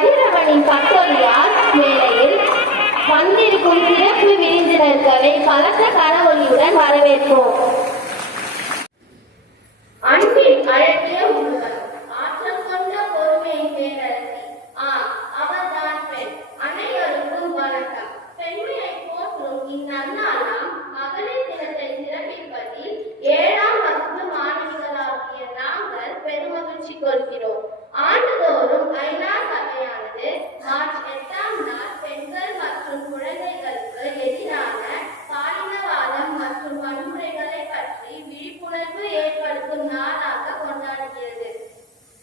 கதிரவணி பத்தொலியார் வேளையில் வந்திருக்கும் சிறப்பு விருந்தினர்களை பலத்த கரவொலியுடன் வரவேற்போம். அன்பின் அழகிய முருகன், ஆற்றல் கொண்ட பொறுமையை பேரரசி, அவர்தான் பெண். அனைவருக்கும் வணக்கம். பெண்மையை போற்றும் இந்நன்னாளாம் மகளிர் தினத்தை சிறப்பிப்பதில் 7ஆம் வகுப்பு மாணவிகளாகிய நாங்கள் பெருமகிழ்ச்சி கொள்கிறோம். ஆண்டுதோறும் ஐநா சபையானது மார்ச் 8ஆம் நாள் பெண்கள் மற்றும் குழந்தைகளுக்கு எதிரான பாலினவாதம் மற்றும் வன்முறைகளை பற்றி விழிப்புணர்வு ஏற்படுத்தும் நாளாக கொண்டாடுகிறது.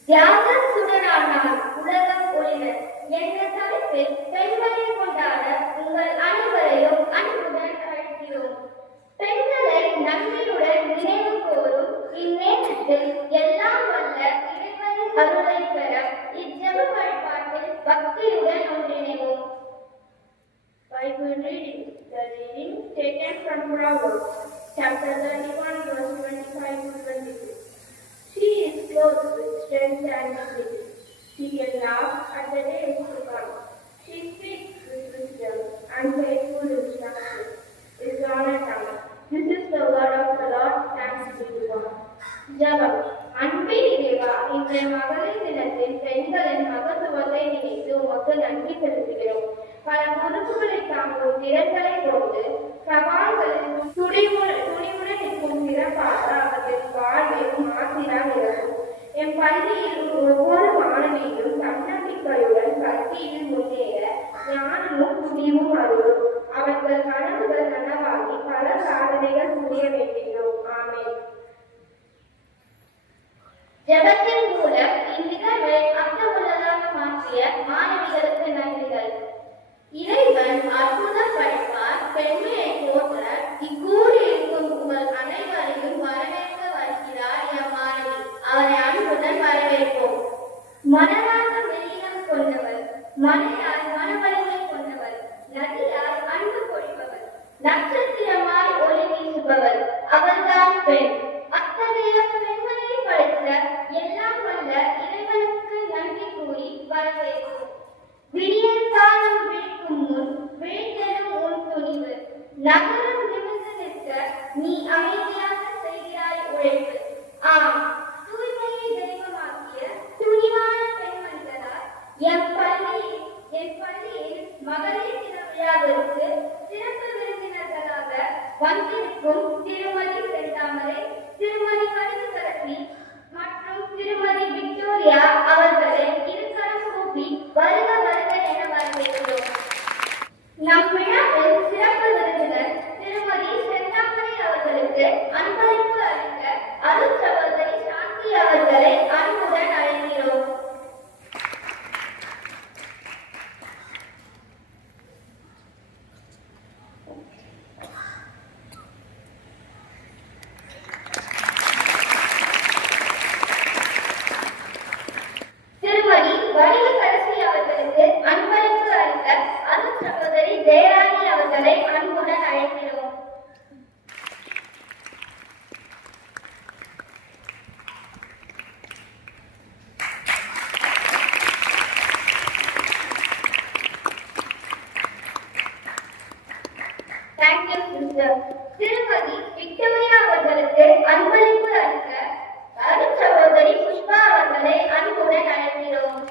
தியாகம் சுடரானால் உலகம் ஒளிர என்ற தலைப்பில் பெண்களை கொண்டாட உங்கள் அனைவரையும் அன்புடன் அழைக்கிறோம். பெண்களை நன்மையுடன் நினைவு கோரும் இந்நேரத்தில் எல்லாம் வல்ல இறைவனின் அருளை பெற இஜெப வழிபாட்டில் பக்தியுடன் ஒன்றிணைவோம். Bible reading. The reading taken from Proverbs, chapter 31, verse 25 to 26. She is clothed with strength and dignity. She can laugh at the days to come. She speaks with wisdom and faithful instruction is on her tongue. This is the word of the Lord. Thanks be to God. ஜெபம். அன்பின் இறைவா, இன்றைய மகளிர் தினத்தில் பெண்களின் மகத்துவத்தை நினைத்து உமக்கு நன்றி செலுத்துகிறோம். பல பொறுப்புகளை தாங்கும் திறன்களை கொண்டு சவால்களில் துணிவுடன் நிற்கும் சிறப்பாக அவர்களின் வாழ்வில் மாற்றினால் இருக்கும். என் பள்ளியில் ஒவ்வொரு மாணவியும் தன்னம்பிக்கையுடன் கல்வியில் முன்னேற ஞானமும் துணிவும் அருளும். அவர்கள் கனவுகள் நனவாகி பல சாதனைகள் புரிய வேண்டுகிறோம். ஆமென். ஜெபத்தின் மூலம் இந்நிகழ்வை அர்த்தமுள்ளதாக மாற்றிய மாணவிகளுக்கு நன்றிகள். இறைவன் அற்புதம் படைப்பார். பெண்மையை போற்ற இக்கூடி இருக்கும் உங்கள் அனைவரையும் வரவேற்க வருகிறார் என் மாணவி. அவரை அன்புடன் வரவேற்போம். மனதாக மெல்லினம் கொண்டவர், மனையால் மனவலிமை கொண்டவர், நதியால் அன்பு பொழிப்பவர், நட்சத்திரமாய் ஒளி வீசுபவர் அவர்தான் பெண். அத்தகைய பெண்மையை படைத்த எல்லாம் வல்ல இறைவனுக்கு நன்றி கூறி வரவேற்போம். விடியற் காலம் விழிக்கும் முன் விழித்தெழும் உன் துணிவு, நகரம் நிமிர்ந்து நிற்க நீ அமைதியாக செய்கிறாய் உழைப்பு. தூய்மையை தெய்வமாக்கிய துணிவான பெண்மணிகளால் என் பள்ளியில் மகளிர் திருவிழாவிற்கு சிறப்பு விருந்தினர்களாக வந்திருக்கும் திருமதி செந்தாமரை, திருமதி கடிதரசி மற்றும் திருமதி விக்டோரியா அவர்களை இருகரம் கூப்பி வருக வருக என வரவேற்கிறோம். நம் விழாவில் சிறப்பு விருந்தினர் திருமதி செந்தாமரை அவர்களுக்கு அன்பளிப்பு அளிக்க அருள் சகோதரி சாந்தி அவர்களை அன்புடன் அழைக்கிறோம். திருமதி விக்டோரியா அவர்களுக்கு அன்பளிப்பு அளிக்க அருள் சகோதரி புஷ்பா அவர்களை அன்புடன் அழைக்கிறோம்.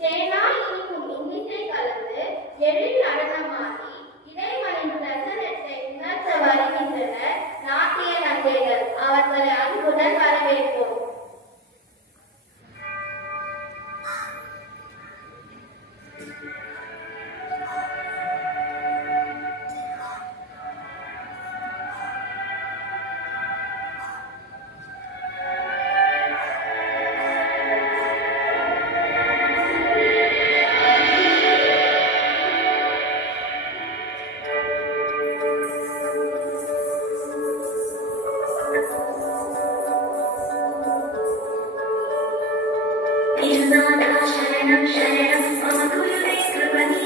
தேனாய் இனிக்கும் இன்னிசை கலந்து எழில் நடனமாடி இறைவனின் தரிசனத்தை உணர்த்த வருகின்றனர் நாட்டிய நங்கைகள். அவர்களை அன்புடன் வரவேற்போம். शरणं शरणं मम गुरुवे कृपणि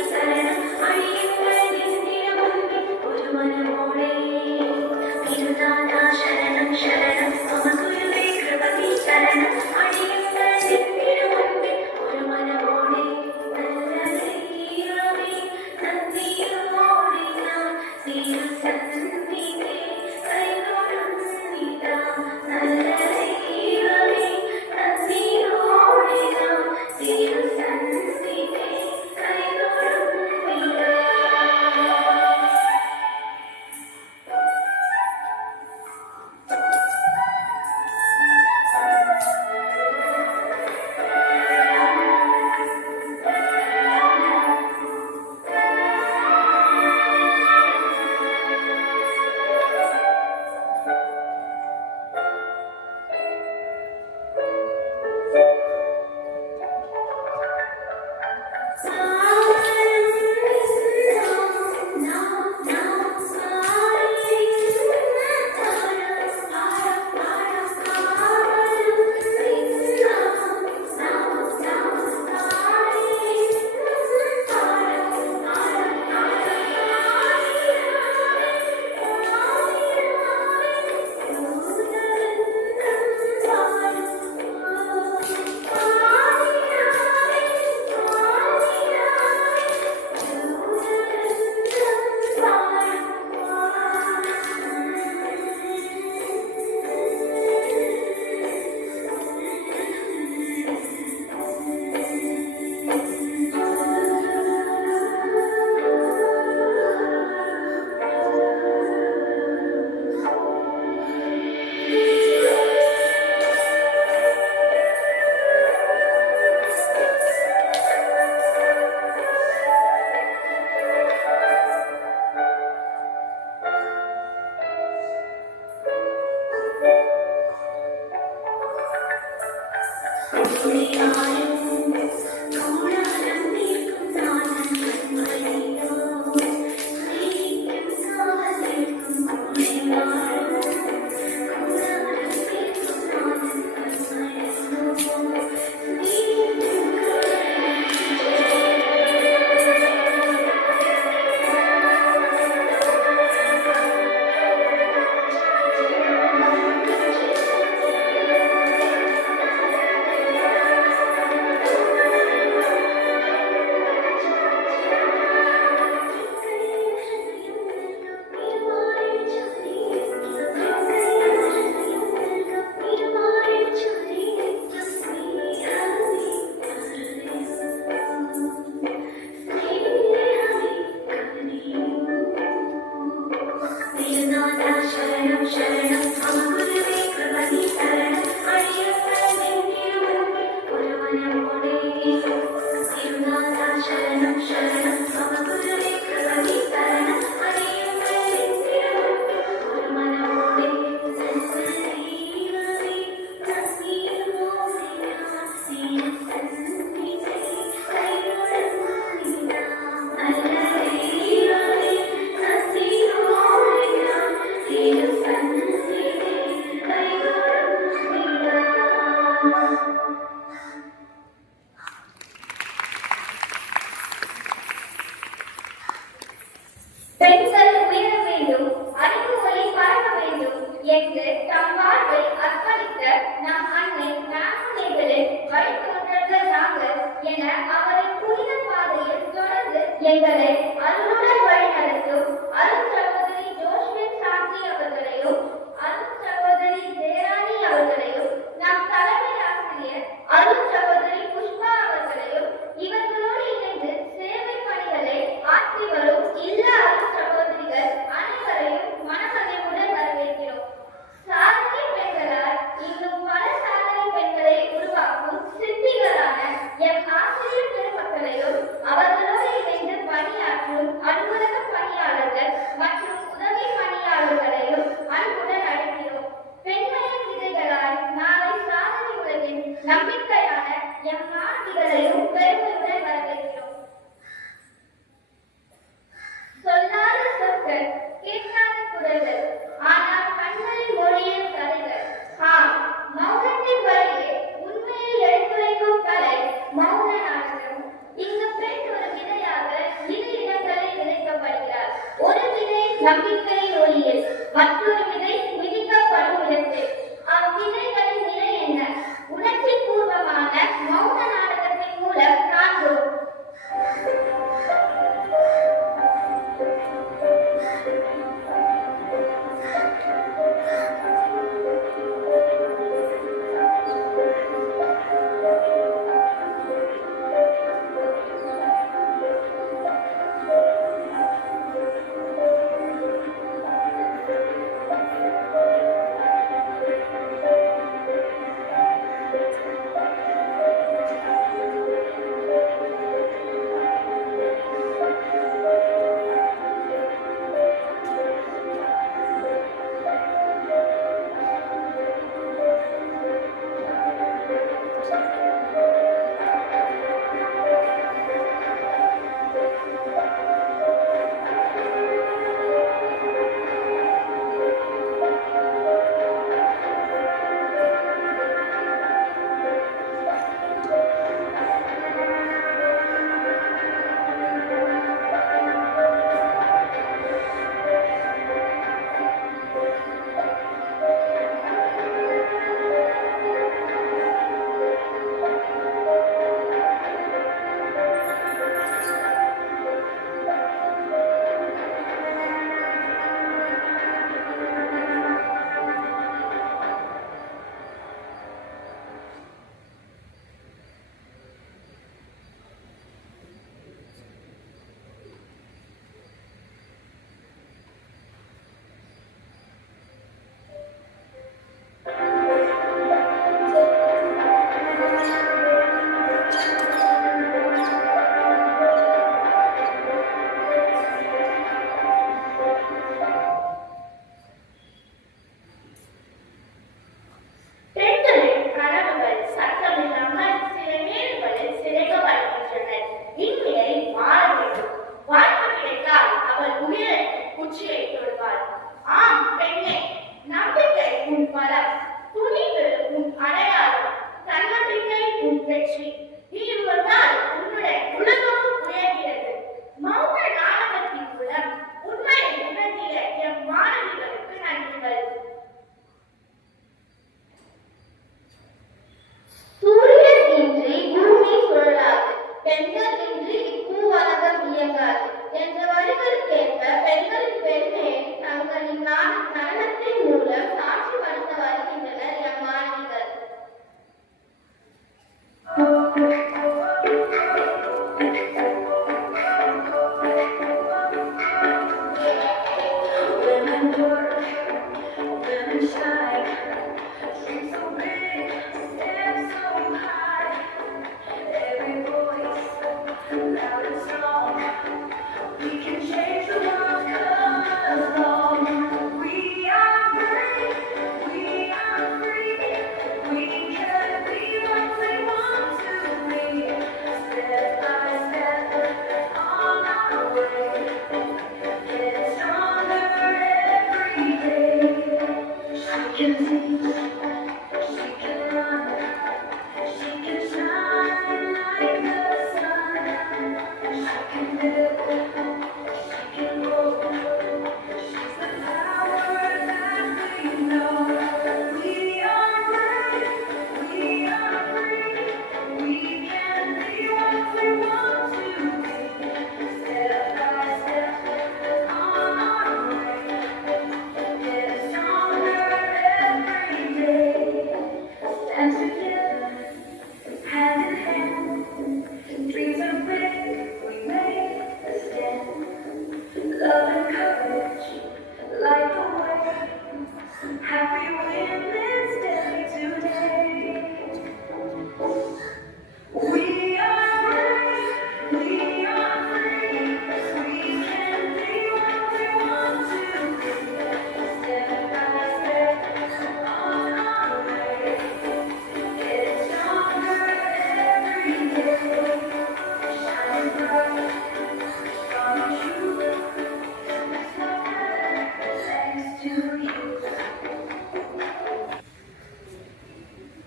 பெண்கள் உயர வேண்டும், அறிவு ஒளி பரவ வேண்டும் என்று தம் வாழ்வை அர்ப்பணித்த நம் அன்னை நாகநேகளின் வழித்தோன்றல்கள் நாங்கள் என அவரின் புனித பாதையில் தொடர்ந்து எங்களை அருளுடன் வழிநடத்தும் அருள் சகோதரி ஜோஸ்மின் சாந்தி அவர்களையும் அருள் சகோதரி ஜெயராணி அவர்களையும் நம் தலைமை ஆசிரியர் அருள் சகோதரி புஷ்பா அவர்களையும் இவர்களோடு இணைந்து சேவை பணிகளை ஆற்றி வரும் இல்ல அருள் சகோதரிகள் அனைவரையும் மனமகிழ்வுடன் வரவேற்கிறோம். சாதனை பெண்களால் இன்னும் பல சாதனை பெண்களை உருவாக்கும் சிற்பிகளான எம் ஆசிரியர் பெருமக்களையும் அவர்களோடு இணைந்து பணியாற்றும் அலுவலக பணியாளர்கள் மற்றும் உதவி பணியாளர்களையும் அன்புடன் அழைக்கிறோம். பெண்மய விதைகளால் நாளை சாதனை உலகின் நம்பிக்கையான எம் மாணவிகளையும் பெருமையுடன் வரவேற்கிறோம். சொல்லாத சொற்கள், கேட்காத குரல்கள், ஆனால் கண்களின் மொழியில் கதைகள். மௌனத்தின் வழியே உண்மையை எடுத்துரைக்கும் கலை மௌன நாடகம். இங்கு பெண் ஒரு விதையாக இரு இடங்களில் விதைக்கப்படுகிறார். ஒரு விதை நம்பிக்கையின் ஒளியில், மற்றொரு விதை விதிக்கப்படும் இடத்தில். அவ்விதைகளின் நிலை என்ன? உணர்ச்சி பூர்வமான மௌன நாடகத்தின் மூலம் காண்கிறோம்.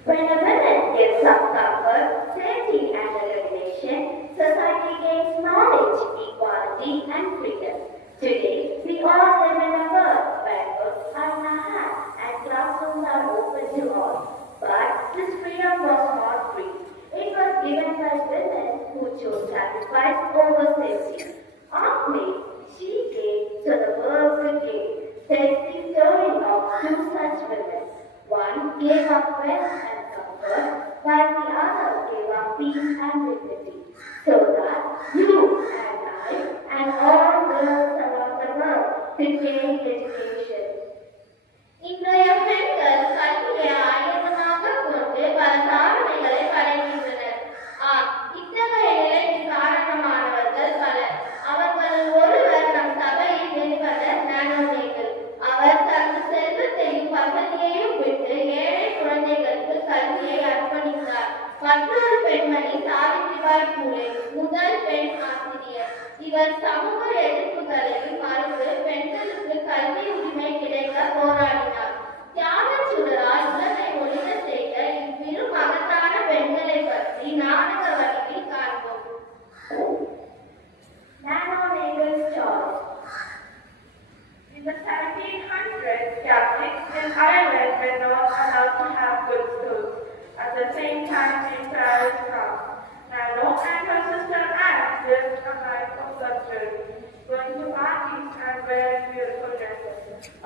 When a woman gets some comfort, safety and recognition, society gains knowledge, equality and freedom. Today, we all live in a world where books are in our hands and classrooms are open to all. But this freedom was not free. It was given by women who chose sacrifice over safety. On play, she gave so the world could gain. Take the story of two such women. One gave up wealth and comfort, while the other gave up peace and dignity, so that you and I and all girls around the world could gain education. இன்றைய பெண்கள் கல்வியை ஆயுதமாக கொண்டு பல சாதனைகளை படைக்கின்றனர். இத்தகைய நிலைக்கு காரணமானவர்கள் பலர். அவர்கள் ஒருவர் நம் சபையில் நிற்பவர் நானோமேகள். அவர் தனது செல்வத்தையும் வசதியையும் விட்டு ஏழை குழந்தைகளுக்கு கல்வியை அர்ப்பணித்தார். மற்றொரு பெண்மணி சாவித்ரிபாய் பூலே, முதல் பெண் ஆசிரியர். இவர் சமூக எதிர்ப்புகளையும் மறுத்து பெண்களுக்கு கல்வி உரிமை கிடைக்க போராடினார். தியாக சுடரால் உலகை ஒளிர செய்த இவ்விரு மகத்தான பெண்களை பற்றி நாடக வடிவில் காண்போம். நானோமேகல்'s choice. In the 1700s, Catholics in Ireland were not allowed to have good schools. At the same time, in Paris, France, Nano and her sister Anne lived a life of luxury, going to parties and wearing beautiful dresses.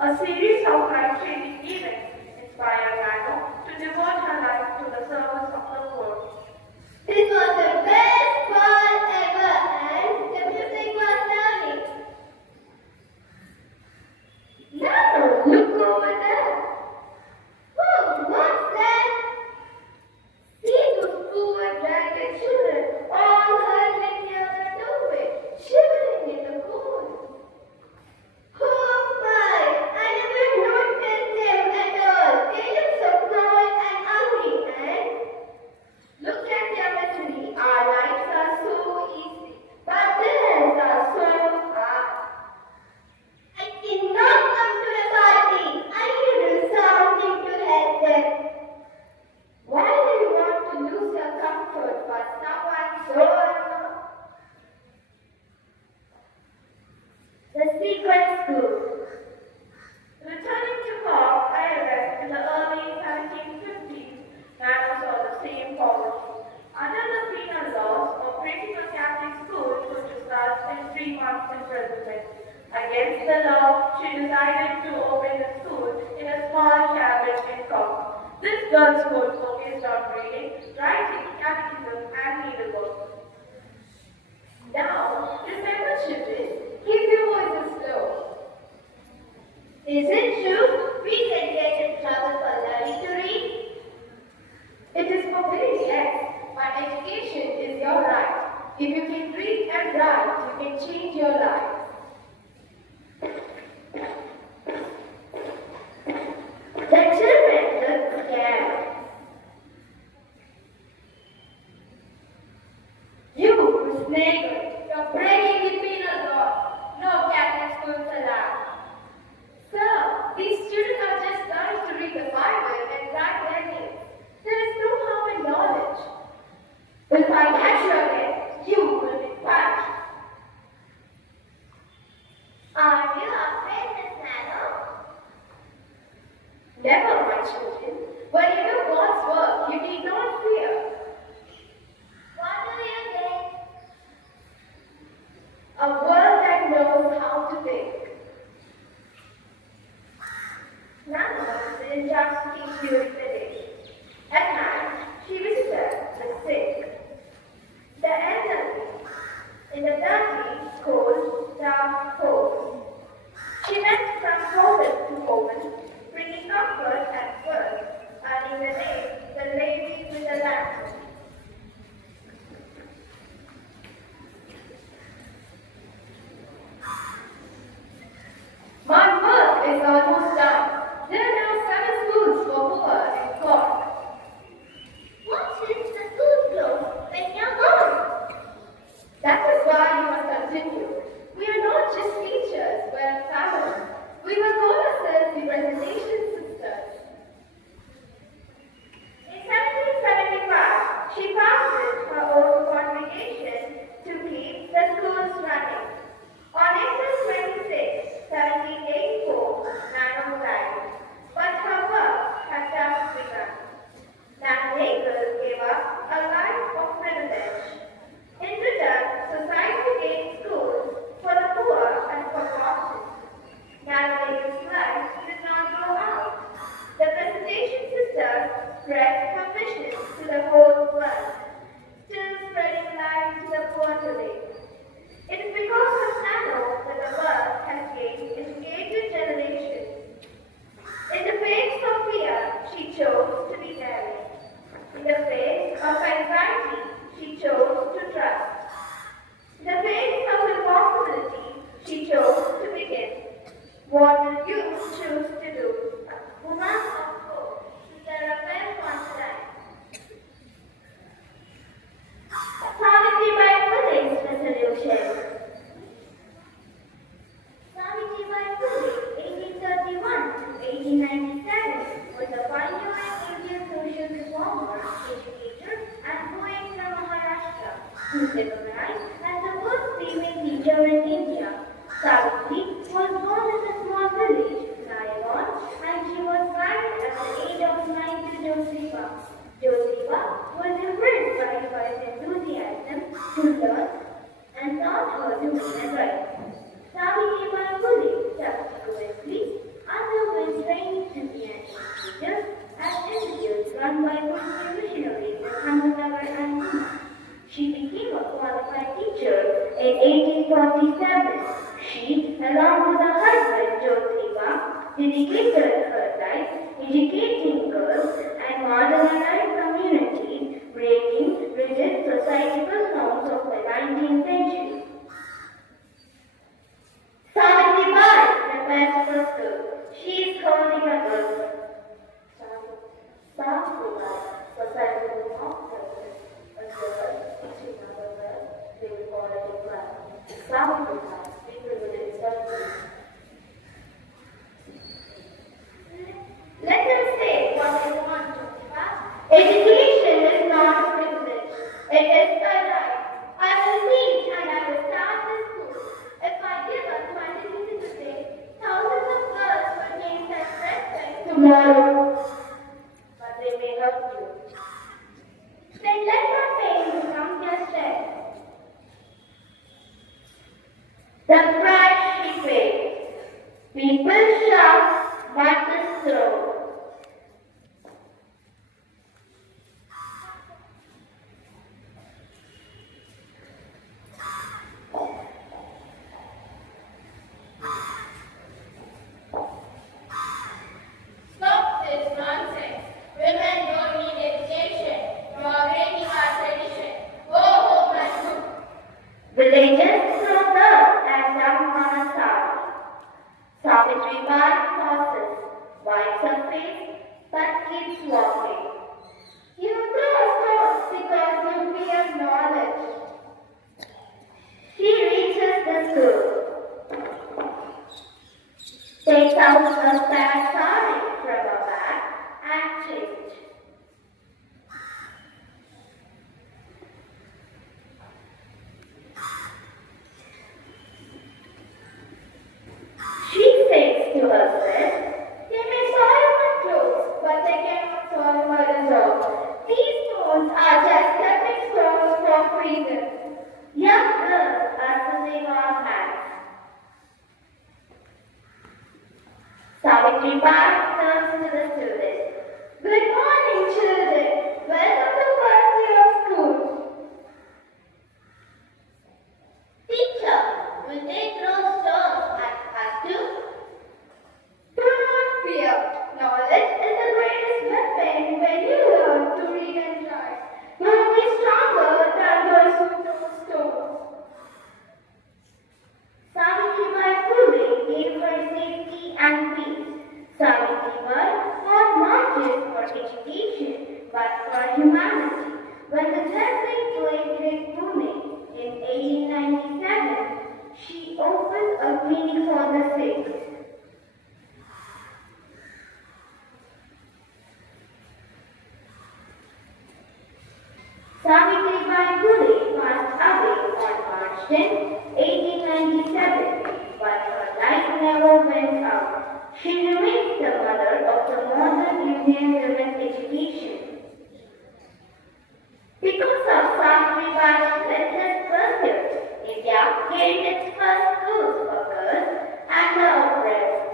A series of life-changing events inspired Nano to devote her life to the service of the poor. This was the best ball ever, and the music was lovely. Nano, look over there. Oh, what's that? See those poor ragged children, all huddling near the doorway, shivering in the cold. Oh my, I never noticed them at all. They look so cold and hungry, and look at their misery. Our lives are so easy, but theirs are so hard. I cannot come to a party. I need to do something to help them. Why do you want to lose your comfort for someone so unknown? The Secret School. Returning to Cork, Ireland in the early 1750s, Nano saw the same poverty. Under the penal laws, operating a Catholic school could result in 3 months imprisonment. Against the law, she decided to open a school in a small cabin in Cork. This girls' school focused on reading, writing, catechism, education is your right. If you can read and write, you can change your life. The children look scared. You, snake, you're breaking the penal law. No Catholic schools allowed. Sir, these students are just learning to read the Bible and write their names. There is no harm in knowledge. If I catch you again, you will be punished. Are you afraid, Miss Nano? Never, my children. When you do God's work, you need not fear. What do you think? A world that knows how to think. Nana didn't just teach during the day. At night, she visited the sick, the elderly, in the dirty, cold, dark home. She went from moment to moment, bringing comfort and word, earning the name the lady with the lamp. My work is almost done. There are now 7 schools for poor in Cork. What is the school close when you're gone? That is why you must continue. We are not just teachers, we're a family. We will call ourselves the Presentation Sisters. In 1775, she founded her own congregation to keep the schools running. On April 26, 1784, Nano died, but her work had just begun. Nano gave up a life of privilege. In return, society gained schools for the poor and forgotten. Nano's life did not go out. The Presentation Sisters spread her mission to the whole world, still spreading light to the poor today. It is because of Nano that the world has gained educated generations. In the face of fear, she chose to be daring. In the face of anxiety, she chose to trust. In the face of impossibility, she chose to begin. What will you choose to do? Woman of hope, Sister Raphael Constantine. Savitri Bai Phule's resolution. Savitri Bai Phule, 1831 to 1897, was a pioneering Indian social reformer, educator, and poet from Maharashtra, who is recognized as the first female teacher in India. Savitri was born in a small village, Narayan, and she was married at the age of 9 to Josepha. Josepha was impressed by her enthusiasm to learn and taught her to read and write. Savitri Bai Phule subsequently underwent training to be an educator at institutes run by Muslim missionaries in Ahmedabad and Pune. She became a qualified humanity. When the Jesuits liberated women in 1897, she opened a clinic for the sick. Savitribai Phule passed away on March 10, 1897, but her light never went out. She remains the mother of the modern Indian women's education. Because of Savitribai's relentless pursuit, India gained its first schools for girls and the oppressed.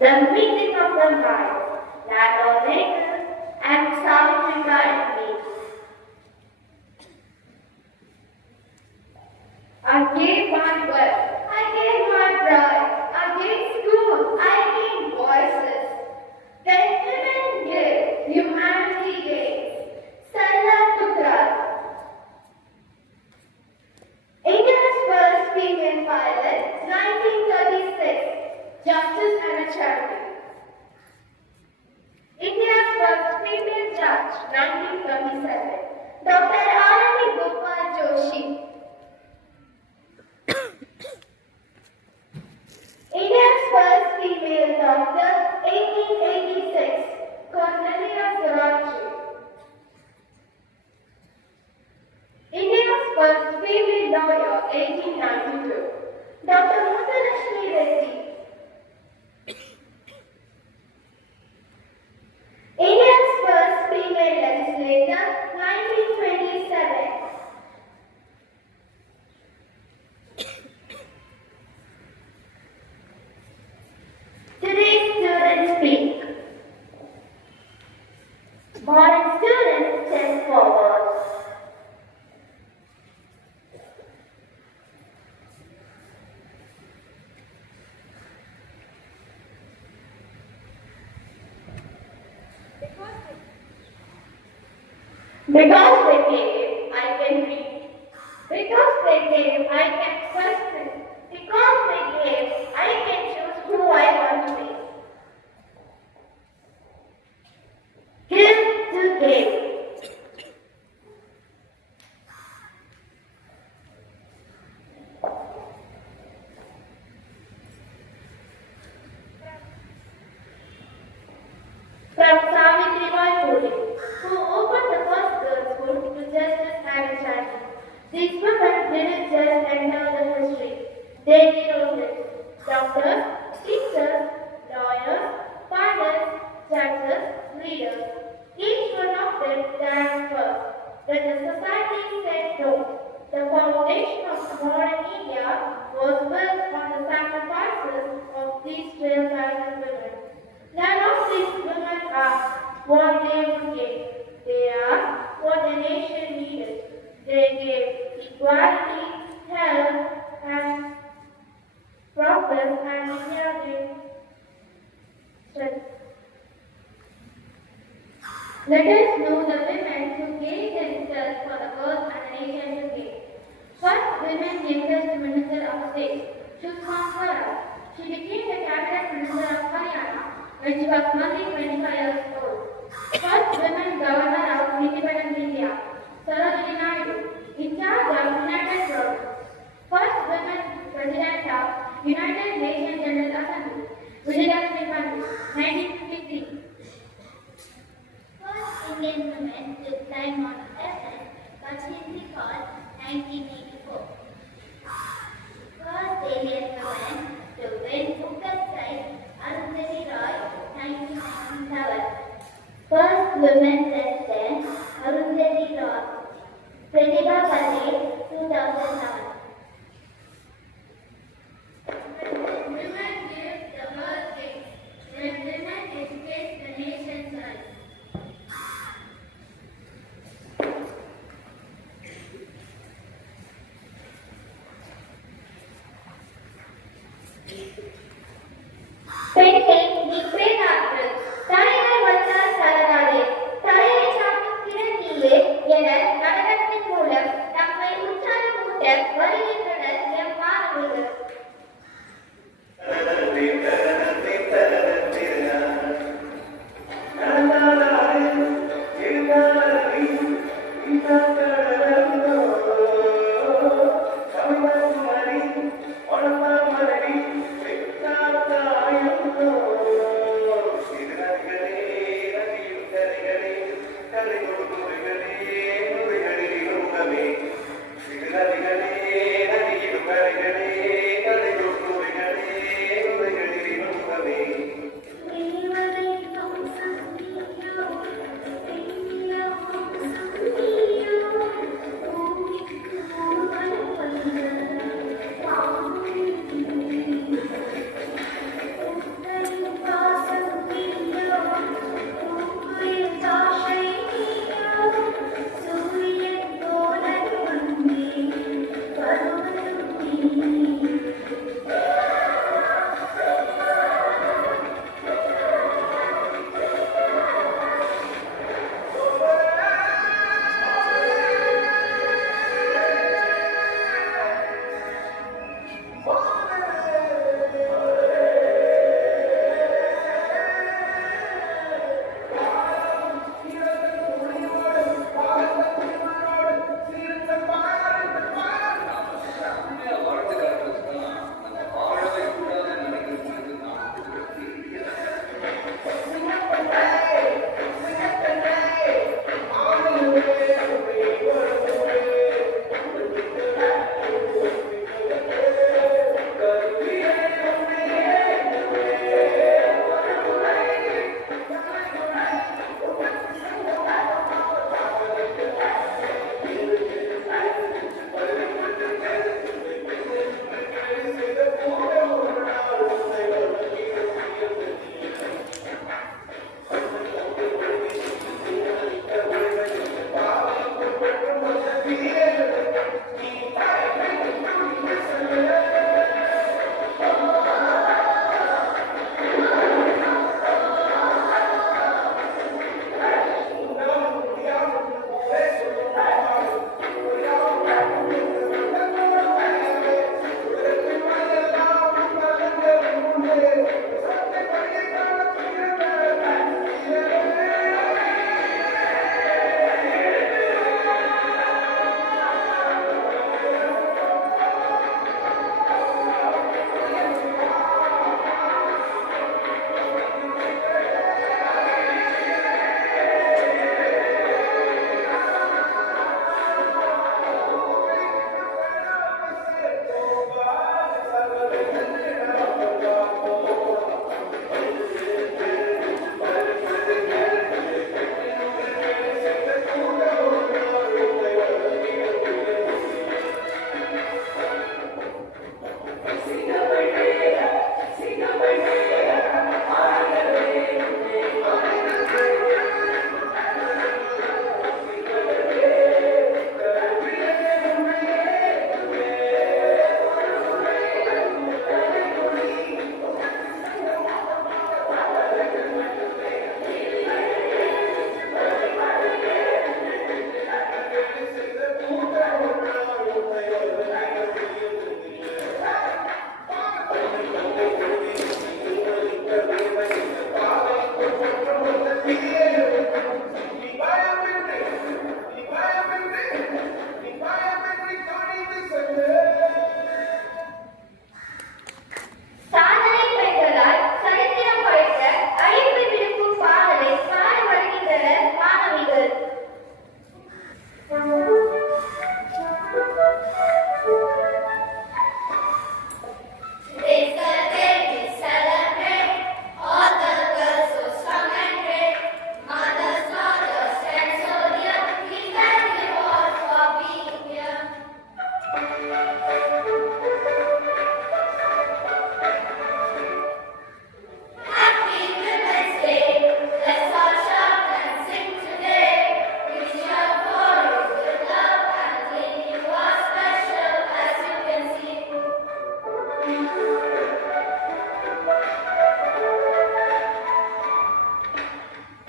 The meeting of the minds, Nano Nehru and Savitribai meet. I gave my wealth, I gave my pride, I gave schools, I gave voices. When women give, humanity gains. Sarla Tukral. India's first female pilot, 1936. Justice and a charity. India's first female judge, 1937. Dr. R.N. Gopal Joshi. India's first female doctor, 1886, Cornelia Sorachi. India's first female lawyer, 1892, Dr. Muthulakshmi Reddy. India's first female legislator, 1927. Today's students speak. Modern students step forward. Because they gave, I can read. Because they gave, I can question. Because they gave, I can choose who I want to be. Give to give. From Savitribai Phule, who opened the first girls' school to justice and charity. These women didn't just enter the history, they rewrote it. Doctors, teachers, lawyers, pilots, judges, leaders, each one of them died first. When the society said no, the foundation of modern India was built on the sacrifices of these trailblazing women. None of these women asked what they would give. They asked what the nation needed. They gave equality, health, and progress, and India gave strength. Let us know the women who gave themselves for the world and the nation to give. First, women youngest minister of state, Sushma Swaraj. She became the cabinet minister of Haryana when she was only 25 years old. First women governor of independent India, Sarojini Naidu, in charge of United Provinces. First women president of United Nations General Assembly, Vijayalakshmi Pandit, 1953. First Indian woman to climb Mount Everest, but Hindi called 1984. First Indian woman to win Booker Prize, Arundhati Roy, 1997. First women president, Arundhati Roy. Pratibha Patel, 2009. Women give, the world gives. When women educate, the nation serves. பெண்கள் நிற்பேனார்கள் தலையை வந்தால் தளராதே தலையை காட்டும் திறன் நீயே என நாடகத்தின் மூலம் நம்மை உற்சாகமூட்ட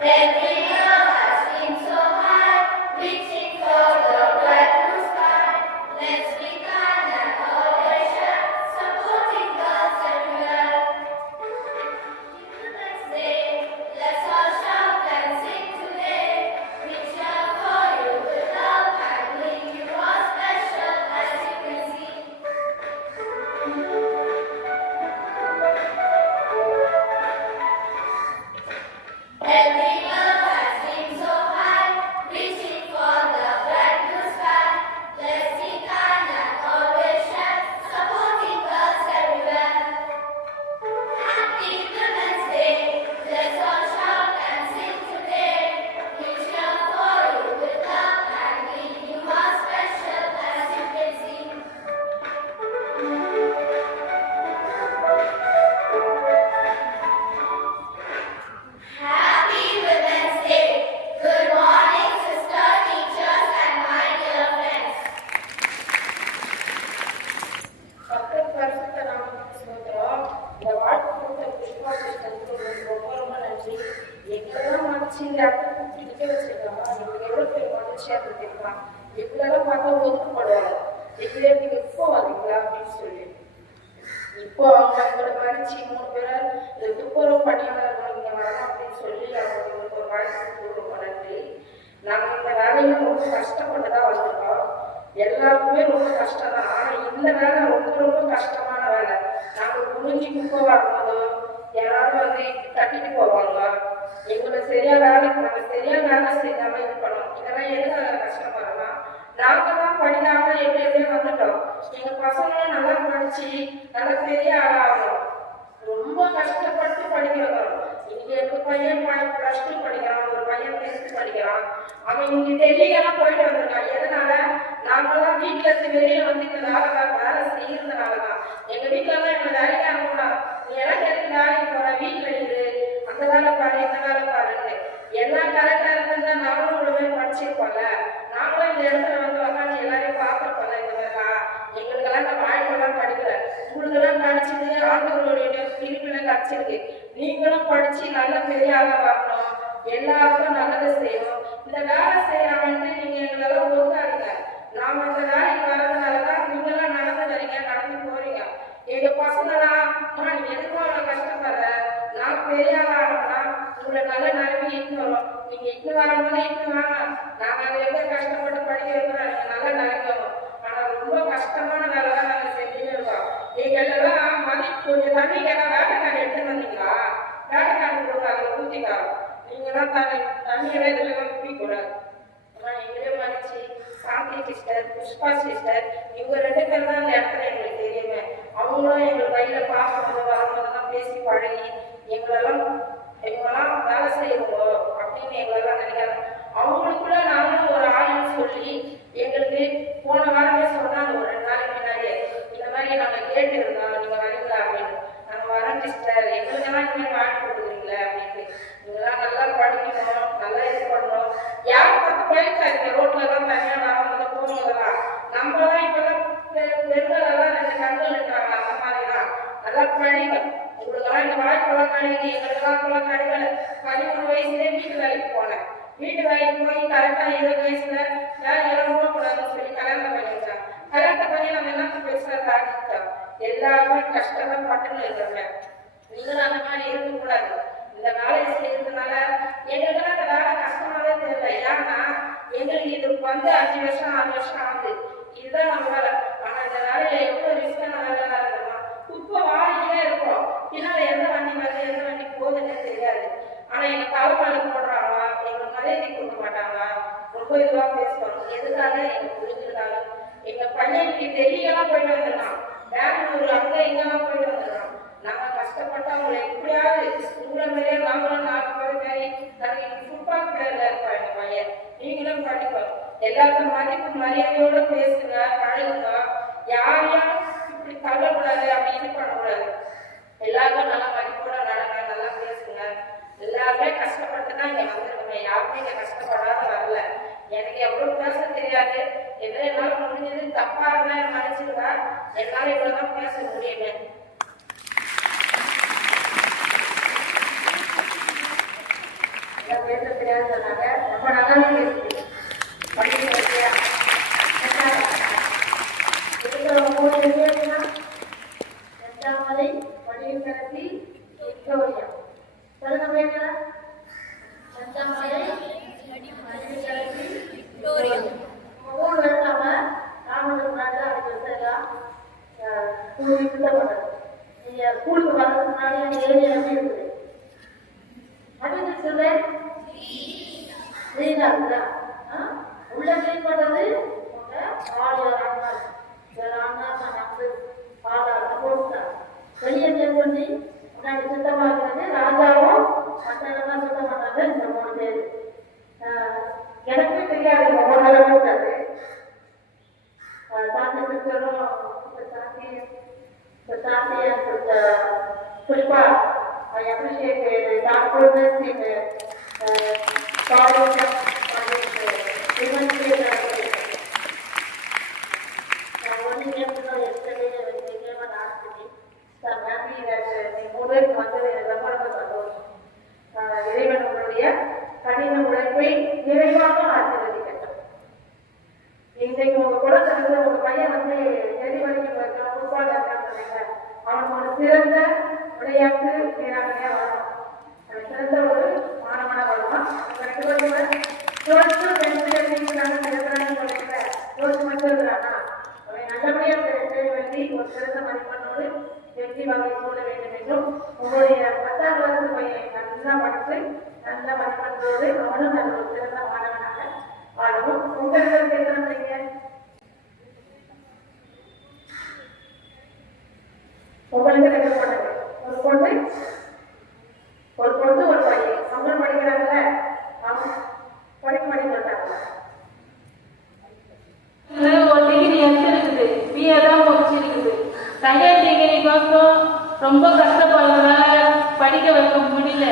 Every year has been so high, reaching for the bright blue sky. Let's be kind and always share, supporting girls everywhere. Children's Day, let's all shout and sing today. We cheer for you with love and bring you all special as you can see. Every year has been so high, reaching for the bright blue sky. Let's be kind and always share, supporting girls everywhere. Happy Women's Day, let's all shout and sing today. We cheer for you with love and bring you more special as you can see. Happy Women's Day. Good morning, sisters, teachers, and my dear friends. கர்த்தர் பரிசுத்த நாமத்துக்கு ஸ்தோத்திரம். இந்த வாழ்க்கை கொடுத்த புஷ்பா சிஸ்டருக்கு ரொம்ப நன்றி. எங்களெல்லாம் மதிச்சு இந்த இடத்துல கூப்பிட்டு நிற்க வச்சிருக்காங்க. எங்களுக்கு எவ்வளோ பேர் மகிழ்ச்சியா இருந்திருக்கலாம். எங்களெல்லாம் பார்த்தா ஒதுக்கப்படுவாங்க. எங்களே நீங்க இப்போ வரீங்களா அப்படின்னு சொல்லி இப்போ அவங்க எங்களை மதிச்சு 3 பேரை துப்புரவு பணியாளர்கள் இங்க வரலாம் அப்படின்னு சொல்லி அவங்களுக்கு ஒரு வாய்ப்பு ரொம்ப நன்றி. நாங்கள் இந்த வேலையில ரொம்ப கஷ்டப்பட்டுதான் வந்திருக்கோம். எல்லாருக்குமே ரொம்ப கஷ்டம் தான். ஆனா இந்த வேலை ரொம்ப ரொம்ப கஷ்டமான வேலை. நாங்க குனிஞ்சு குப்பை வரும்போது யாராவது வந்து தட்டிட்டு போவாங்க. எங்களை சரியா வேலைக்கு நாங்க சரியா வேலை செய்யாம இது பண்ணோம். இதெல்லாம் எதுக்காக கஷ்டப்படுறோம்னா நாங்க தான் படிக்காம எப்படி எப்படியே வந்துட்டோம். எங்க பசங்களும் நல்லா படிச்சு நல்லா பெரிய ஆளாகணும். ரொம்ப கஷ்டப்பட்டு படிக்கிறோம். இன்னைக்கு எங்க பையன் +2 படிக்கிறான், ஒரு பையன் 10th படிக்கிறான். அவன் இன்னைக்கு டெல்லியெல்லாம் போயிட்டு வந்திருக்கான். எதனால? நாங்கெல்லாம் வீட்டுல இருந்து வெளியில வந்து இந்த வேலை செய்யறதுனாலதான். எங்க வீட்டுல எல்லாம் எங்களை வேலைக்கு அனுப்பலாம். நீ எல்லாம் எதுக்கு வேலைக்கு போற, வீட்டுல இரு, அந்த வேலை பாரு இந்த வேலை பாருன்னு. எல்லா கரெக்டாக இருந்தா நாங்களும் ஒரு பேர் படிச்சிருப்போம்ல. நாங்களும் இந்த இடத்துல வந்து உட்காந்து எல்லாரையும் பார்த்துருப்போம்ல. இந்த மாதிரிலாம் எங்களுக்கெல்லாம் இந்த வாழ்க்கைலாம் படிக்கல. உங்களுக்கெல்லாம் படிச்சது ஆண்டவருடைய திருப்பில கிடைச்சிருக்கு. நீங்களும் படிச்சு நல்ல பெரிய ஆளா வரணும், எல்லாருக்கும் நல்லதை செய்யணும். இந்த வேலை செய்யறாங்கன்ட்டு நீங்க எங்களெல்லாம் ஒதுக்காதீங்க. நாம இந்த வேலைக்கு வர்றதுனாலதான் நீங்கெல்லாம் நடந்து வரீங்க, நடந்து போறீங்க. எங்க பசங்களாம் நீங்க எதுக்கும் அவ்வளவு கஷ்டப்படுற, நான் பெரிய ஆளா ஆகணும்னா உங்களை நல்ல நிலைமை இட்டு வரும். நீங்க இட்டு வரும்போது இட்டு வாங்க. நாங்க அதை எவ்வளவு கஷ்டப்பட்டு படிக்க வைக்கிறோம், நீங்க நல்ல நிலைமை வரும். ஆனா ரொம்ப கஷ்டமான வேலை தான் நாங்க செஞ்சுட்டு இருக்கோம். நீங்க எல்லாம் கொஞ்சம் தண்ணி கேட்டா வேட்டைக்காரன் எடுத்து வந்தீங்களா? வேட்டைக்காரன் கொடுங்க, அதில் ஊத்திக்காரன். நீங்க தான் தண்ணியெல்லாம் இதுல ஊற்றிக்க கூடாது. எங்களே மதிச்சு சாந்தி சிஸ்டர், புஷ்பா சிஸ்டர், இவங்க 2 பேர் தான் இந்த இடத்துல எங்களுக்கு தெரியுமே. அவங்களும் எங்களுக்கு கையில பார்க்கும்போது வரும்போதெல்லாம் பேசி பழகி எங்களெல்லாம் வேலை செய்யணும் அப்படின்னு எங்களெல்லாம் நினைக்கிறாங்க. அவங்களுக்குள்ள நானும் ஒரு ஆளுன்னு சொல்லி எங்களுக்கு போன வாரமே சொன்னாங்க, ஒரு 2 நாளைக்கு முன்னாடியே, இந்த மாதிரி நாங்க கேட்டு இருந்தோம், நீங்க வரீங்களா அப்படின்னு. நாங்க வரோம் சிஸ்டர், எங்களுக்கெல்லாம் இந்த மாதிரி வாழ்க்கை கொடுக்குறீங்களே அப்படின்ட்டு. நீங்களாம் நல்லா படிக்கணும், நல்லா இது பண்ணணும். யாரும் 10 பயிற்சாதீங்க. ரோட்ல எல்லாம் தனியா வரும்போது போகும்போதெல்லாம் நம்மலாம் இப்பெல்லாம் பெண்களெல்லாம் 2 கண்கள் இருக்காங்க. அந்த மாதிரிலாம் நல்லா படிங்க. உங்களுக்கெல்லாம் இந்த வாழ்க்கைலாம் கிடைக்குது, எங்களுக்கெல்லாம் இப்பெல்லாம் கிடைக்கல. 13 வயசுலேயே வீட்டு வேலைக்கு போனேன். வீட்டு வேலைக்கு போய் கரெக்டா 20 வயசுல யாரும் போகக்கூடாதுன்னு சொல்லி கல்யாணம் பண்ணிவிட்டாங்க. கல்யாணத்தை பண்ணி நம்ம என்ன பெருசா தாக்கிட்டோம். எல்லாருமே கஷ்டமா பட்டுன்னு இருக்கிறோங்க. நீங்களும் அந்த மாதிரி இருக்கக்கூடாது. இந்த வேலையை செய்யறதுனால எங்களுக்கெல்லாம் இந்த வேலை கஷ்டமாவே தெரியல. ஏன்னா எங்களுக்கு இது வந்து 5 வருஷம் 6 வருஷம் ஆகுது. இதுதான் நம்ம வேலை. ஆனா இந்த வேலையில எவ்வளவு ரிஸ்கான வேலை இருக்குமா? குப்பை வாங்கிட்டே இருக்கோம். பின்னால எந்த வண்டி வருது எந்த வண்டி போகுதுன்னே தெரியாது. ஆனா எங்க தலைமையில போடுறாங்க, எங்களுக்கு மரியாதை கொடுக்க மாட்டாங்க, ரொம்ப இதுவா பேசுவாங்க. எதுக்காக? எங்க புரிஞ்சிருக்காங்க. எங்க பையனுக்கு டெல்லியெல்லாம் போயிட்டு வந்துடலாம், பெங்களூர் அங்க இங்கெல்லாம் போயிட்டு வந்துடலாம். நாங்க கஷ்டப்பட்டு அவங்களை எப்படியாவது உங்களை மாதிரியே நாங்களும் 4 பேர் மாதிரி நாங்க ஃபுட்பால் பிளேயர்ல இருக்கோம். எங்க பையன் நீங்களும் படிப்போம். எல்லாருக்கும் மதிப்பு மரியாதையோட பேசுங்க, பழகுங்க. யாரையும் இப்படி தள்ளக்கூடாது, அப்படி இது பண்ணக்கூடாது. எல்லாருக்கும் நல்லா மதிப்போட நடங்க, நல்லா பேசுங்க. எல்லாருமே கஷ்டப்பட்டுதான் இங்க வந்திருக்கோங்க. யாருமே இங்க கஷ்டப்படாத வரல. எனக்கு எவ்வளவு பேச தெரியாது. என்னால முடிஞ்சது தப்பா இருந்தா மன்னிச்சிருக்கா. என்னால இவ்வளவுதான் பேச முடியுமே. எல்லாம் பேச தெரியாது சொன்னாங்க. ரொம்ப நல்லாவே இருக்கு. படிக்க வைக்கியா இருக்கிற 3 விஷயம்னா எட்டாமலை படிக்கி விக்டோரியா சொல்லுங்க பேசுற எட்டாமலை மூணு வருஷம் ராமனுக்கு முன்னாடி தான் அப்படி வச்சதெல்லாம் ஸ்கூலுக்கு தான் பண்ணது. நீங்க ஸ்கூலுக்கு வர்றதுக்கு முன்னாடி அந்த ஏரியா எப்படி இருக்குது? அப்படின்னு சொல்றேன் கிளீனா இருக்குதா? உள்ள கிளீன் பண்றது உங்க ஆளுநர் பாதாளத்தை போட்டுதான் வெளியே செக் பண்ணி முன்னாடி சுத்தமா இருக்கிறது. ராஜாவும் மற்றவங்க சுத்தம் பண்ணாங்க. இந்த 3 பேர் எனக்குமே தெரியாது. ஒவ்வொரு கூடாது சாந்தி சிஸ்டரும் சாந்தி Pushpa I appreciate the thoughtfulness in college women only came to know yesterday when they came and asked me. So I'm happy that the movement வந்து ரொம்ப ரொம்ப சந்தோஷம். இறைவன் உங்களுடைய கடின உழைப்பை நிறைவாக ஆசீர்வதிக்கட்டும். இன்றைக்கு உங்க குழந்தை வந்து உங்க பையன் வந்து டெலிவரிக்கு ஃபுட்பால் இருக்கான்னு சொன்னீங்க. அவனுக்கு ஒரு சிறந்த விளையாட்டு வீராங்கனையா வரணும். அவன் சிறந்த ஒரு மாணவனா வருவான். அவன் நல்லபடியா வேண்டி ஒரு சிறந்த மதிப்பெண்ணோடு வெற்றி வகை சூழ வேண்டும் என்றும் உங்களுடைய 10ஆம் வகுப்பு பையன் நல்லா படித்து நல்ல மதிப்பெண்ணோடு அவனும் நல்ல ஒரு சிறந்த மாணவனாக வாழவும். உங்களுக்கு பேசுறீங்க உங்களுக்கு 2 பொண்ணுங்க, ஒரு பொண்ணு ஒரு பையன். அவங்க படிக்கிறாங்கல்ல, அவங்க படிக்க சொல்லிட்டாங்க. ஒரு டிகிரி இருக்குது, பிஏ தான் முடிச்சிருக்குது. செகண்ட் டிகிரிக்கோசம் ரொம்ப கஷ்டப்படுறதால படிக்க வைக்க முடியல.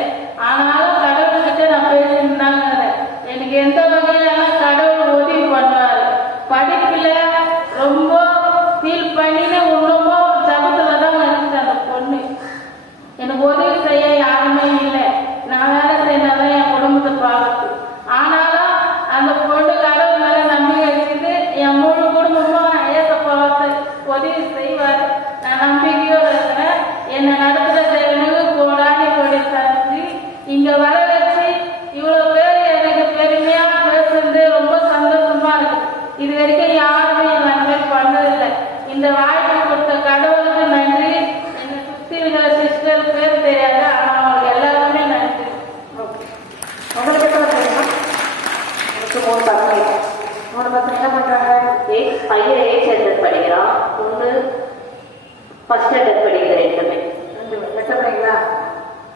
ஆனாலும் கடவுள்கிட்ட நான் பேசியிருந்தாங்க. எனக்கு எந்த வகையிலான கடவுள் உதவி பண்ணுவாரு. படிப்புல ரொம்ப ஃபீல் பண்ணின இன்னமும் ஜபத்துல தான் இருந்துச்சு அந்த பொண்ணு. எனக்கு உதவி செய்ய யாருமே இல்லை. நான் வேலை செய்யறதான் என் குடும்பத்தை பார்த்து. ஆனாலும் அந்த பொண்ணு கடவுள் மேல நம்பிக்கை வச்சுட்டு என் முழு குடும்பமும் ஏசப்பா உதவி செய்வார். நான் நம்பிக்கையோட இருக்கிறேன். என்னை நடத்துகிற தேவனுக்கு கோடானி கொடி சாதிச்சு இங்க வர வச்சு இவ்வளவு பேர் எனக்கு பெருமையா பேசுறது ரொம்ப சந்தோஷமா இருக்கு. இது வரைக்கும் யாருமே நன்மை பண்ணதில்லை. இந்த வாய்ப்பு கொடுத்த கடவுளுக்கு நன்றி. என்னை சுத்தி இருக்கிற சிஸ்டர் பேர் தெரியாது, ஆனா அவங்களுக்கு எல்லாருமே நன்றி. உங்களுக்கு தெரியுமா? எனக்கு 3 பசங்க. 3 பசங்க என்ன பண்றாங்க? பையன் 8th ஸ்டாண்டர்ட் படிக்கிறான். பொண்ணு ஃபர்ஸ்ட் ஸ்டாண்டர்ட் படிக்கிறேன். 2 படிங்களா?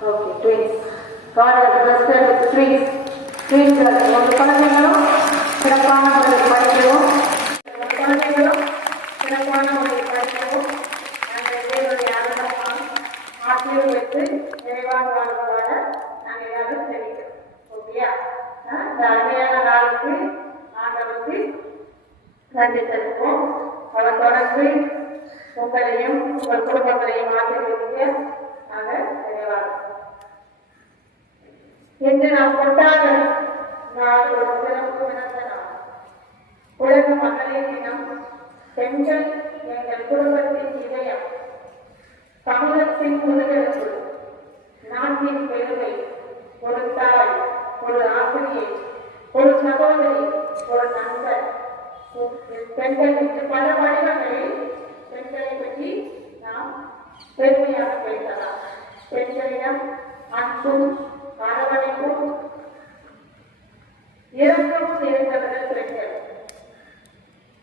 Okay, twins. God has blessed us with twins. Twins. உங்க குழந்தைங்களும் சிறப்பான முறையில் படிக்கவும், குழந்தைகளும் சிறப்பான முறையில் படிக்கவும் நாங்கள் இறைவனுடைய ஆனந்தமான ஆசிரியர் வைத்து நிறைவாக வாழ்வதாக நாங்கள் எல்லாரும் தெரிவிக்கிறோம். ஓகேயா? இந்த அருமையான நாளுக்கு ஆண்டவருக்கு நன்றி செலுத்துவோம். அவர் தொடர்ந்து உங்களையும் உங்கள் குடும்பங்களையும் ஆசீர்வதிக்க நாங்கள் நிறைவாகிறோம். இன்று நாம் கொண்டாடும் நாள் ஒரு சிறப்பு வினந்த நாள். உலக மகளிர் தினம். பெண்கள் எங்கள் குடும்பத்தின் இதயம், சமூகத்தின் முதுகெலும்பு, நாட்டின் பெருமை. ஒரு தாய், ஒரு ஆசிரியை, ஒரு சகோதரி, ஒரு நண்பர். பெண்கள் பல வடிவங்களில் பெண்களை பற்றி நாம் பெருமையாக பேசலாம். பெண்களிடம் அன்பும் அரவணைப்பும் இரக்கமும் இருந்தவர்கள் பெண்கள்.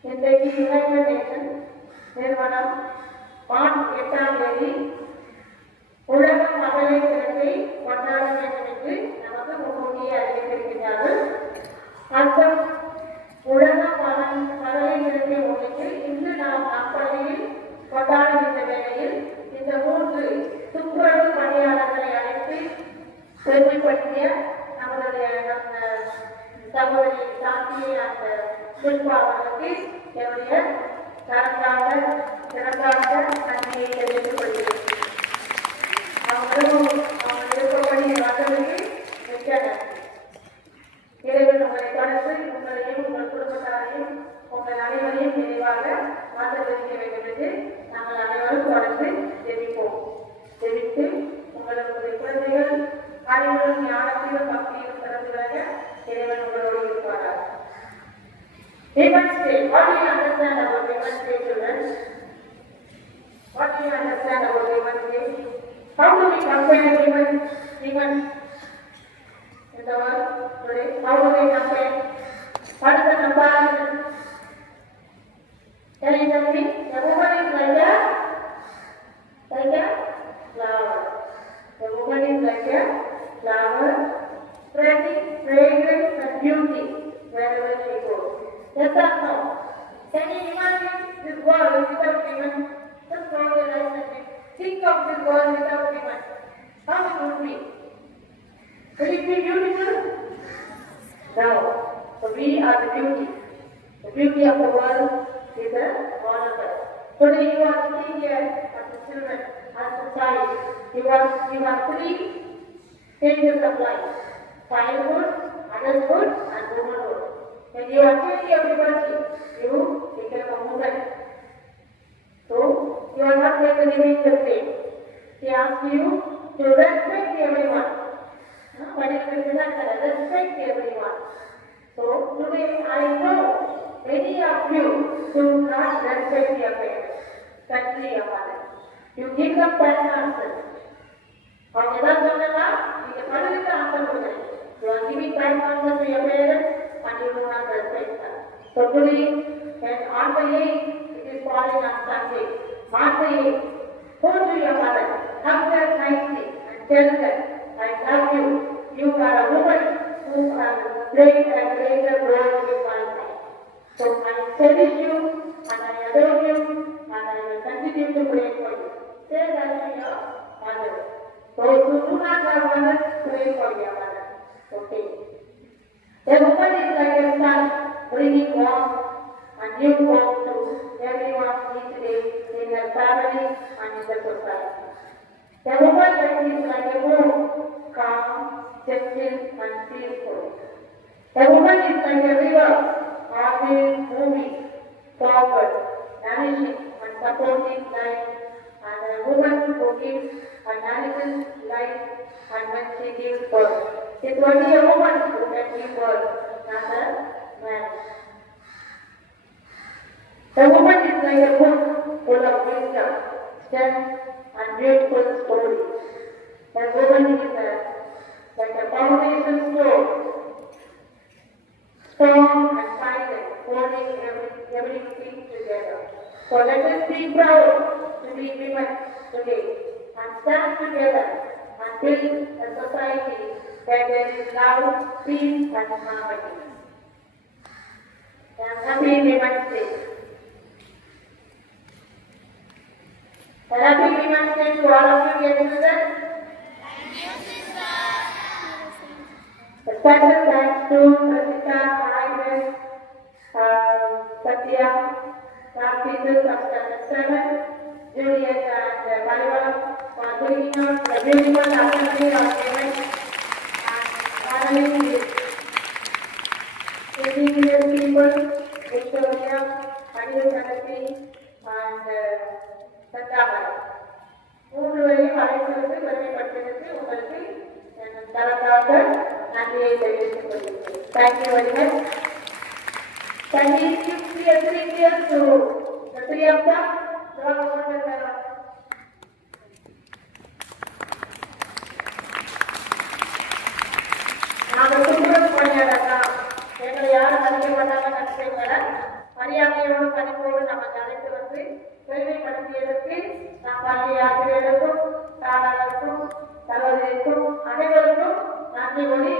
இன்றைக்கு யுனைடெட் நேஷன் நிறுவனம் மார்ச் 8ஆம் தேதி உலக மகளிர் தினத்தை கொண்டாட வேண்டும் என்று நமக்கு முன்கூட்டியே அறிவித்திருக்கிறார்கள். அந்த உலக மகளிர் தினத்தை முன்னிட்டு இன்று நாம் அப்பகுதியில் கொண்டாடுகின்ற வேளையில் இந்த 3 துப்புரவு பணியாளர்களை அழைத்து பெருமைப்படுத்திய நம்மளுடைய சகோதரி சாந்தியை அந்த புஷ்பா அவர்களுக்கு என்னுடைய சிறப்பாக நன்றியை தெரிவித்துக் கொள்கிறேன். அவங்க விருப்பப்படி வந்ததுக்கு மிக்க நன்றி. இறைவன் உங்களை தொடர்ந்து உங்களையும் உங்கள் குடும்பத்தாரையும் உங்கள் அனைவரையும் நிறைவாக ஆசீர்வதிக்க வேண்டும் என்று நாங்கள் அனைவரும் தொடர்ந்து ஜெபிப்போம். ஜெபித்து உங்களுடைய குழந்தைகள் அறிவிலும் ஞானத்திலும் பக்தியிலும் சிறந்து விளங்க இறைவன் உங்களோடு இருப்பார்கள். Women's Day. What do you understand about Women's Day, children? What do you understand about Women's Day? How do we compare women in the world today? How do we compare? What is the comparison? Can you tell me? The woman is like a flower. The woman is like a flower, spreading fragrance and beauty wherever she goes. Yes or no? Can you imagine this world without women? Just close your eyes and think of this world without women. How it would be? Will it be beautiful? No. So we are the beauty. The beauty of the world is all of us. Today you are sitting here as the children, as the child. You have three stages of life: childhood, adulthood, and womanhood. When you attain your puberty, you become a woman. So you are not going to remain the same. He asks you to respect everyone. But it is not respect everyone. So today I know many of you do not respect your parents, especially your mother. You give them bad answers. அவங்க எதாவது சொன்னா நீங்க பதிலுக்கு ஆன்சர் கொடுக்குறீங்க. You are giving bad answers to your parents and you do not respect them. So today, when on the 8th, it is falling on Sunday. On the 8th, go to your mother, hug her nicely and tell her, I love you. You are a woman who has played a greater role in my life. So I cherish you and I adore you and I will continue to pray for you. Say that to your mother. Those who do not have mother, pray for your mother. Okay. A woman is like a sun, bringing warmth and new hope to everyone each day in her family and in the society. A woman is like a moon, calm, gentle and peaceful. A woman is like a river, always moving forward, nourishing and supporting life, and a woman who gives and nourishes life and when she gives birth. It's only a woman who can give birth, not a man. The woman is like a book full of wisdom, strength and beautiful stories. The woman is like a foundation stone, strong and silent, holding everything together. So let us be proud to be women today and stand together and build a society where there is love, peace and harmony. And happy Women's Day. And happy Women's Day to all of you, dear children. Thank you, sister. A special thanks to Rasika, Agnes, Satya, class teachers of Standard 7, Juliet and Marivalam for bringing us the beautiful assembly of women and honoring these indigenous people, Victoria, Anil Kanati and Sandamara. மூன்றுவரையும் அழைப்பதற்கு பெருமைப்பட்டதற்கு உங்களுக்கு தரக்காக நன்றியை தெரிவித்துக் கொள்கிறேன். Thank you very much. Can we give 3 years to the 3 of them? நாங்கள் குடும்பம் பணியாளர்களா எங்களை யாரும் மதிக்க மாட்டாங்க நினைச்சவங்கள மரியாதையோடு மதிப்போடு நம்ம அழைத்து வந்து பெருமைப்படுத்தியதற்கு நாம் பள்ளி ஆசிரியர்களுக்கும் தாளர்களுக்கும் சகோதரிக்கும் அனைவருக்கும் நன்றி கூறி